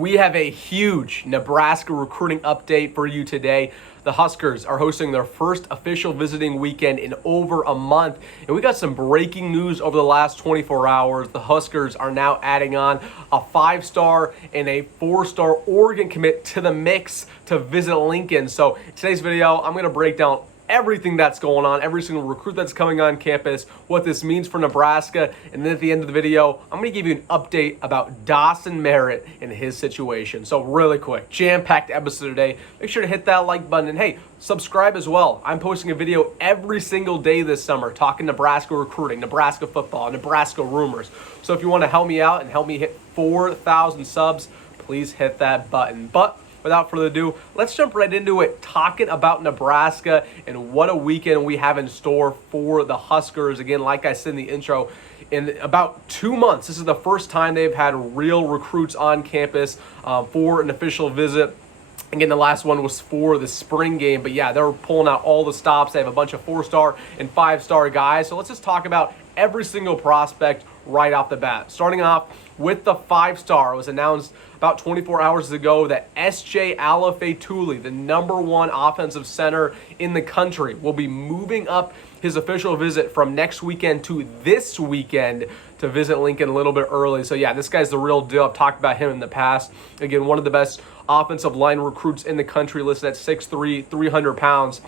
We have a huge Nebraska recruiting update for you today. The Huskers are hosting their first official visiting weekend in over a month. And we got some breaking news over the last 24 hours. The Huskers are now adding on a 5-star and a 4-star Oregon commit to the mix to visit Lincoln. So in today's video, I'm going to break down everything that's going on, every single recruit that's coming on campus, what this means for Nebraska, and then at the end of the video, I'm going to give you an update about Dawson Merritt and his situation. So really quick, jam-packed episode today. Make sure to hit that like button, and hey, subscribe as well. I'm posting a video every single day this summer talking Nebraska recruiting, Nebraska football, Nebraska rumors. So if you want to help me out and help me hit 4,000 subs, please hit that button. But without further ado, let's jump right into it, talking about Nebraska and what a weekend we have in store for the Huskers. Again, like I said in the intro, in about 2 months, this is the first time they've had real recruits on campus for an official visit. Again, the last one was for the spring game, but yeah, they're pulling out all the stops. They have a bunch of 4-star and 5-star guys. So let's just talk about every single prospect right off the bat. Starting off with the 5-star, it was announced about 24 hours ago that S.J. Alofeituli, the #1 offensive center in the country, will be moving up his official visit from next weekend to this weekend to visit Lincoln a little bit early. So yeah, this guy's the real deal. I've talked about him in the past. Again, one of the best offensive line recruits in the country, listed at 6'3", 300 pounds.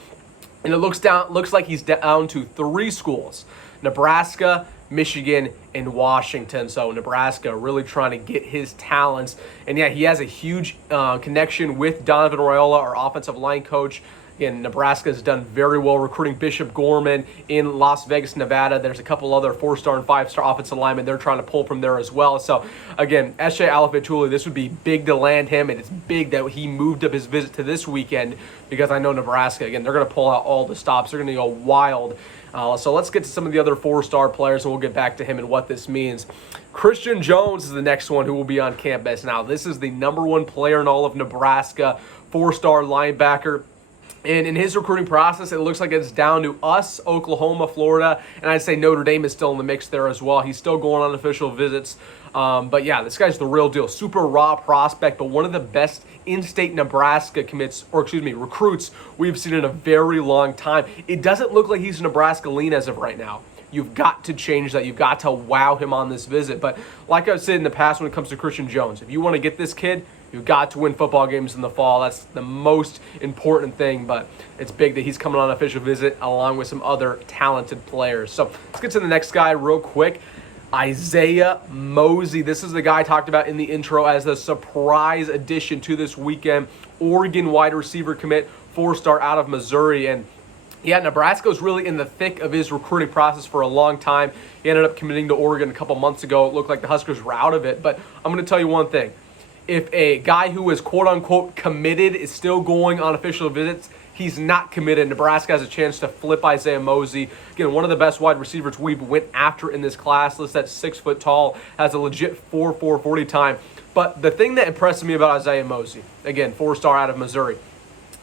And it looks like he's down to 3 schools: Nebraska, Michigan, and Washington. So Nebraska really trying to get his talents. And yeah, he has a huge connection with Donovan Raiola, our offensive line coach. Again, Nebraska has done very well recruiting Bishop Gorman in Las Vegas, Nevada. There's a couple other 4-star and 5-star offensive linemen they're trying to pull from there as well. So again, S.J. Alofeituli, this would be big to land him, and it's big that he moved up his visit to this weekend, because I know Nebraska, again, they're going to pull out all the stops. They're going to go wild. So let's get to some of the other 4-star players, and we'll get back to him and what this means. Christian Jones is the next one who will be on campus. Now, this is the #1 player in all of Nebraska, 4-star linebacker. And in his recruiting process, it looks like it's down to us, Oklahoma, Florida, and I'd say Notre Dame is still in the mix there as well. He's still going on official visits. But yeah, this guy's the real deal. Super raw prospect, but one of the best in-state Nebraska recruits we've seen in a very long time. It doesn't look like he's Nebraska lean as of right now. You've got to change that. You've got to wow him on this visit. But like I've said in the past when it comes to Christian Jones, if you want to get this kid, you've got to win football games in the fall. That's the most important thing, but it's big that he's coming on an official visit along with some other talented players. So let's get to the next guy real quick. Isaiah Mozee. This is the guy I talked about in the intro as the surprise addition to this weekend. Oregon wide receiver commit, 4-star out of Missouri. And yeah, Nebraska was really in the thick of his recruiting process for a long time. He ended up committing to Oregon a couple months ago. It looked like the Huskers were out of it. But I'm going to tell you one thing. If a guy who is quote-unquote committed is still going on official visits, he's not committed. Nebraska has a chance to flip Isaiah Mozee. Again, one of the best wide receivers we went after in this class. Listed at 6 foot tall, has a legit 4.4 40 time. But the thing that impressed me about Isaiah Mozee, again, 4-star out of Missouri,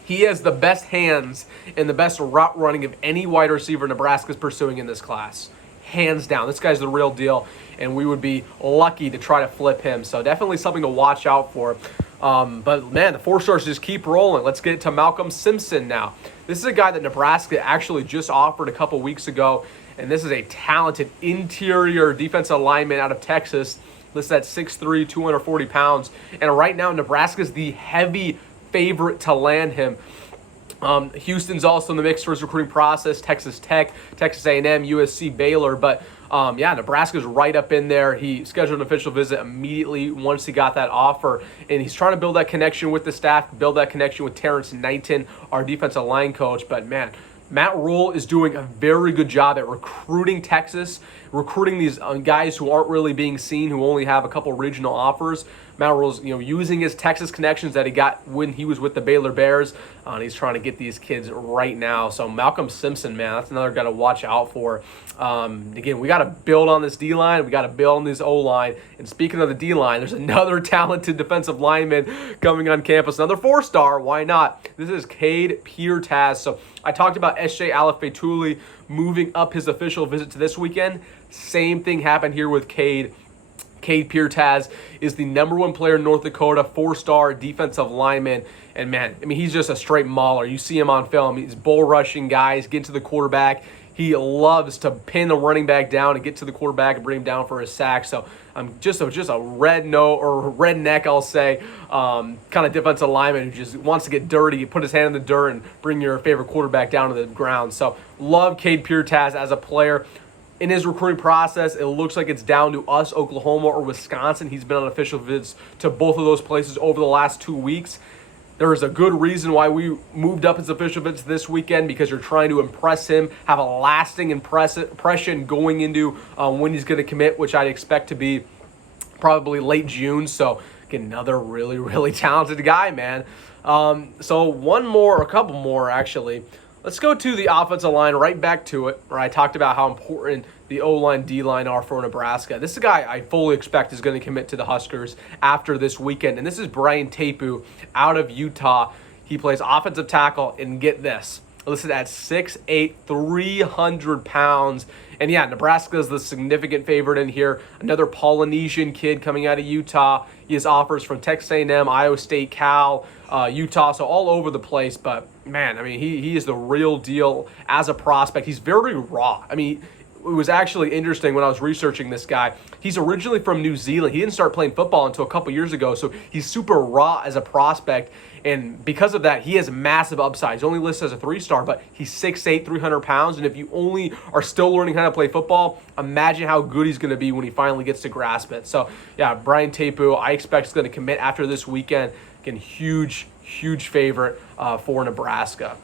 he has the best hands and the best route running of any wide receiver Nebraska's pursuing in this class. Hands down. This guy's the real deal, and we would be lucky to try to flip him. So definitely something to watch out for. But man, the 4-stars just keep rolling. Let's get to Malcolm Simpson now. This is a guy that Nebraska actually just offered a couple weeks ago, and this is a talented interior defensive lineman out of Texas, listed at 6'3", 240 pounds. And right now, Nebraska's the heavy favorite to land him. Houston's also in the mix for his recruiting process. Texas Tech, Texas A&M, USC, Baylor. But yeah, Nebraska's right up in there. He scheduled an official visit immediately once he got that offer. And he's trying to build that connection with the staff, build that connection with Terrence Knighton, our defensive line coach. But man, Matt Rhule is doing a very good job at recruiting Texas, recruiting these guys who aren't really being seen, who only have a couple regional offers. Matt Rhule's, using his Texas connections that he got when he was with the Baylor Bears, and he's trying to get these kids right now. So Malcolm Simpson, man, that's another guy to watch out for. Again, we got to build on this D-line. We got to build on this O-line. And speaking of the D-line, there's another talented defensive lineman coming on campus. Another 4-star. Why not? This is Cade Piertaz. So I talked about S.J. Alofeituli moving up his official visit to this weekend. Same thing happened here with Cade. Cade Piertaz is the #1 player in North Dakota, 4-star defensive lineman. And man, I mean, he's just a straight mauler. You see him on film. He's bull rushing guys, get to the quarterback. He loves to pin the running back down and get to the quarterback and bring him down for a sack. So just a redneck, I'll say, kind of defensive lineman who just wants to get dirty, put his hand in the dirt, and bring your favorite quarterback down to the ground. So love Cade Piertaz as a player. In his recruiting process, it looks like it's down to us, Oklahoma or Wisconsin. He's been on official visits to both of those places over the last 2 weeks. There is a good reason why we moved up his official visits this weekend, because you're trying to impress him, have a lasting impression going into when he's going to commit, which I'd expect to be probably late June. So, again, another really, really talented guy, man. So a couple more, actually. Let's go to the offensive line, right back to it, where I talked about how important the O-line, D-line are for Nebraska. This is a guy I fully expect is going to commit to the Huskers after this weekend, and this is Brian Tapu out of Utah. He plays offensive tackle, and get this, listed at 6'8", 300 pounds. And yeah, Nebraska is the significant favorite in here. Another Polynesian kid coming out of Utah. He has offers from Texas A&M, Iowa State, Cal, Utah, so all over the place. But man, I mean, he is the real deal as a prospect. He's very raw. I mean, it was actually interesting when I was researching this guy. He's originally from New Zealand. He didn't start playing football until a couple years ago, so he's super raw as a prospect. And because of that, he has massive upside. He's only listed as a 3-star, but he's 6'8", 300 pounds. And if you only are still learning how to play football, imagine how good he's going to be when he finally gets to grasp it. So, yeah, Brian Tapu, I expect is going to commit after this weekend. Again, huge favorite for Nebraska.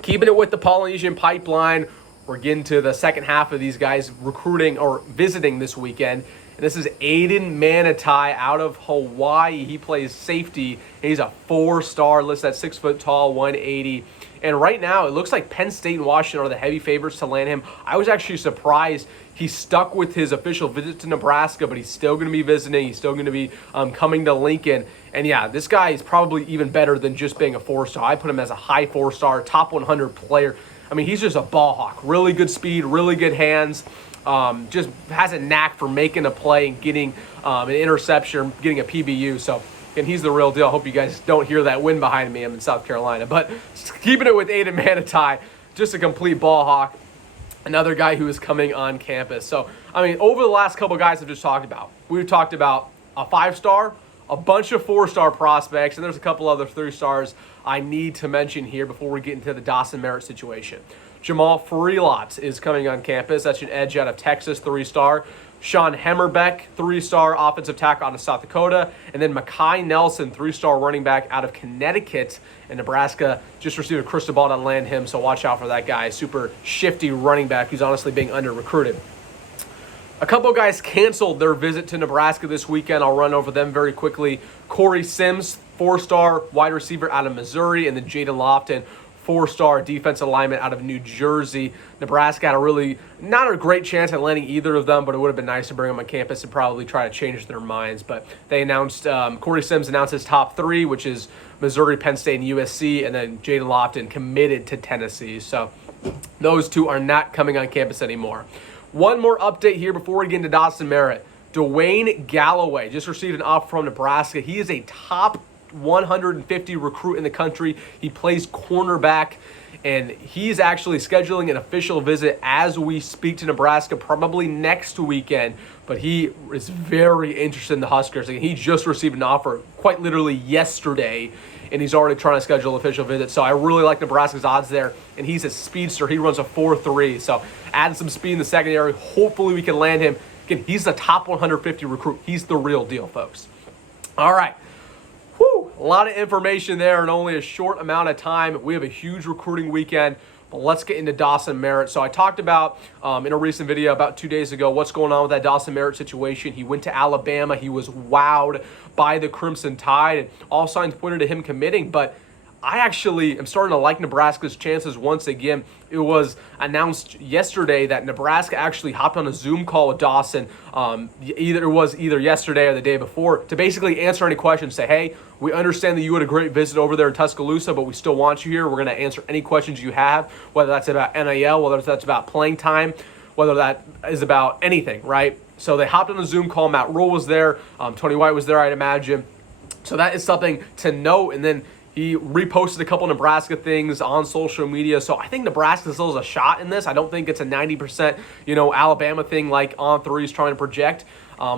Keeping it with the Polynesian pipeline, we're getting to the second half of these guys recruiting or visiting this weekend. And this is Aiden Manutai out of Hawaii. He plays safety. He's a 4-star, listed at 6 foot tall, 180. And right now, it looks like Penn State and Washington are the heavy favorites to land him. I was actually surprised he stuck with his official visit to Nebraska, but he's still going to be visiting. He's still going to be coming to Lincoln. And yeah, this guy is probably even better than just being a 4-star. I put him as a high 4-star, top 100 player. I mean, he's just a ball hawk. Really good speed, really good hands. Just has a knack for making a play and getting an interception, getting a PBU. So, again, he's the real deal. I hope you guys don't hear that wind behind me. I'm in South Carolina. But keeping it with Aiden Manutai, just a complete ball hawk. Another guy who is coming on campus. So, I mean, over the last couple of guys I've just talked about, we've talked about a 5-star, a bunch of 4-star prospects, and there's a couple other 3-stars I need to mention here before we get into the Dawson Merritt situation. Jamal Freelot is coming on campus. That's an edge out of Texas, 3-star. Sean Hemmerbeck, 3-star offensive tackle out of South Dakota. And then Makai Nelson, 3-star running back out of Connecticut. And Nebraska just received a crystal ball to land him, so watch out for that guy. Super shifty running back who's honestly being under-recruited. A couple of guys canceled their visit to Nebraska this weekend. I'll run over them very quickly. Corey Sims, 4-star wide receiver out of Missouri. And then Jaden Lofton, 4-star defensive lineman out of New Jersey. Nebraska had not a great chance at landing either of them, but it would have been nice to bring them on campus and probably try to change their minds. But they announced, Corey Sims announced his top 3, which is Missouri, Penn State, and USC, and then Jaden Lofton committed to Tennessee. So those two are not coming on campus anymore. One more update here before we get into Dawson Merritt. Dwayne Galloway just received an offer from Nebraska. He is a top 150 recruit in the country. He plays cornerback, and he's actually scheduling an official visit as we speak to Nebraska, probably next weekend. But he is very interested in the Huskers. He just received an offer quite literally yesterday, and he's already trying to schedule an official visit. So I really like Nebraska's odds there. And he's a speedster. He runs a 4.3. So adding some speed in the secondary. Hopefully we can land him. Again, he's the top 150 recruit. He's the real deal, folks. All right. Whew, a lot of information there in only a short amount of time. We have a huge recruiting weekend. But let's get into Dawson Merritt. So I talked about in a recent video about 2 days ago what's going on with that Dawson Merritt situation. He went to Alabama. He was wowed by the Crimson Tide, and all signs pointed to him committing. But I actually am starting to like Nebraska's chances once again. It was announced yesterday that Nebraska actually hopped on a Zoom call with Dawson. Either yesterday or the day before to basically answer any questions. Say, hey, we understand that you had a great visit over there in Tuscaloosa, but we still want you here. We're going to answer any questions you have, whether that's about NIL, whether that's about playing time. whether that is about anything, right? So they hopped on a Zoom call. Matt Rhule was there. Tony White was there, I'd imagine. So that is something to note. And then he reposted a couple Nebraska things on social media. So I think Nebraska still has a shot in this. I don't think it's a 90%, Alabama thing like On3 is trying to project.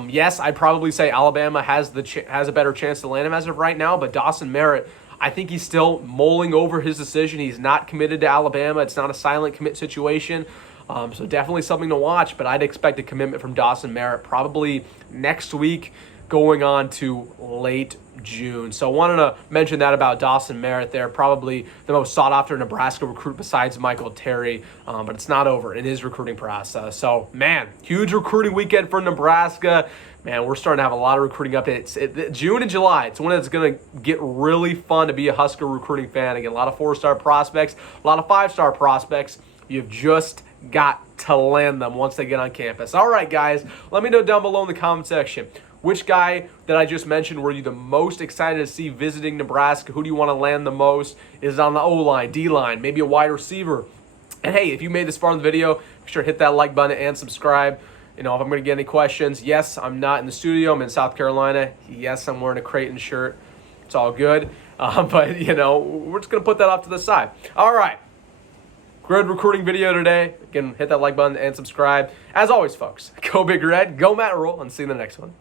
Yes, I'd probably say Alabama has a better chance to land him as of right now. But Dawson Merritt, I think he's still mulling over his decision. He's not committed to Alabama. It's not a silent commit situation. So definitely something to watch. But I'd expect a commitment from Dawson Merritt probably next week, going on to late June. So I wanted to mention that about Dawson Merritt there, probably the most sought-after Nebraska recruit besides Michael Terry, but it's not over in his recruiting process. So, man, huge recruiting weekend for Nebraska. Man, we're starting to have a lot of recruiting updates. June and July, it's when it's going to get really fun to be a Husker recruiting fan. Again, a lot of 4-star prospects, a lot of 5-star prospects. You've just got to land them once they get on campus. All right, guys, let me know down below in the comment section. Which guy that I just mentioned were you the most excited to see visiting Nebraska? Who do you want to land the most? Is it on the O-line, D-line, maybe a wide receiver? And hey, if you made this far in the video, make sure to hit that like button and subscribe. If I'm going to get any questions, yes, I'm not in the studio. I'm in South Carolina. Yes, I'm wearing a Creighton shirt. It's all good. But, we're just going to put that off to the side. All right. Good recruiting video today. Again, hit that like button and subscribe. As always, folks, go Big Red, go Matt Rhule, and see you in the next one.